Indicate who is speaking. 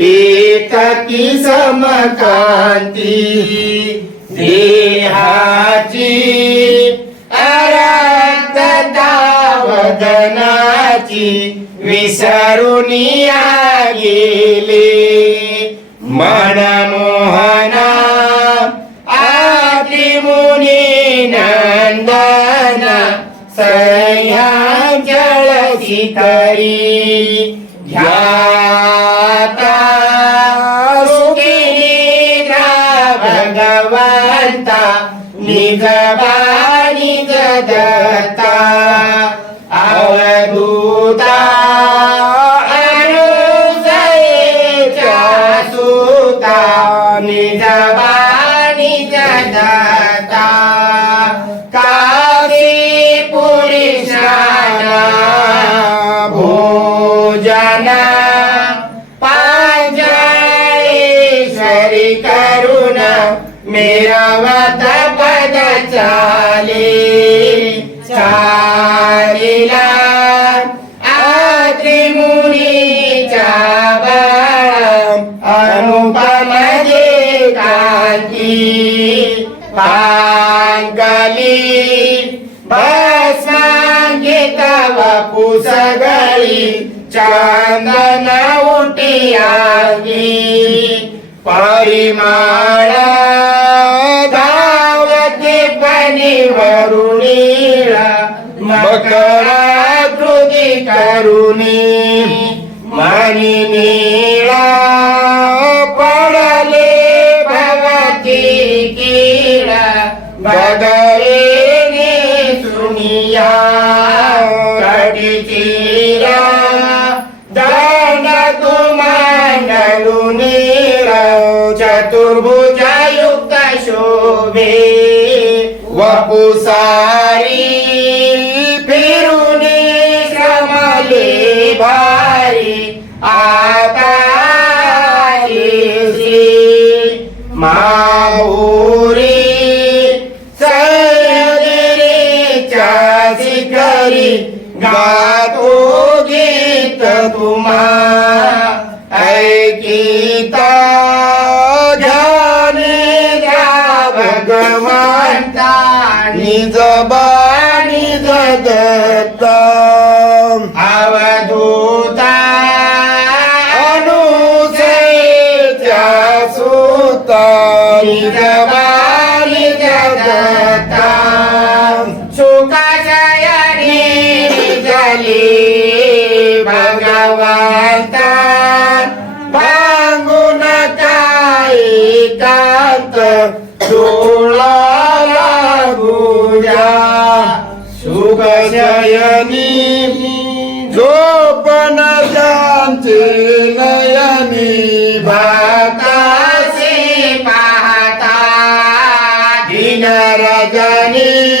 Speaker 1: एककी समकांती देहाची अरक्तता वदनाची विसरून गेले मनमोहना आती मुनी नंदना सह्या जळसी करी करुण मेरवत पद चा पांगली भस्मांकित वपु सगळी चंदन उटियागी परिमाळ धावते पणी वरुणीला मकरा कृती करुणी मणी ने सुनिया कटीचीरा दंड तुमांडलू नीळ चतुर्भुजायुक्त शोभे वपुसारी फिरुनी समले भारी आता गातो गीत तुम्हा. ऐकिता ध्याने द्या भगवंता. निज बाणी जगता. अवधूता अनुसेच्या सुता. निज डोळा गुजा सुखशयनी. झोपण त्यांचे नयनी भाताचे पाहता. दिन रजनी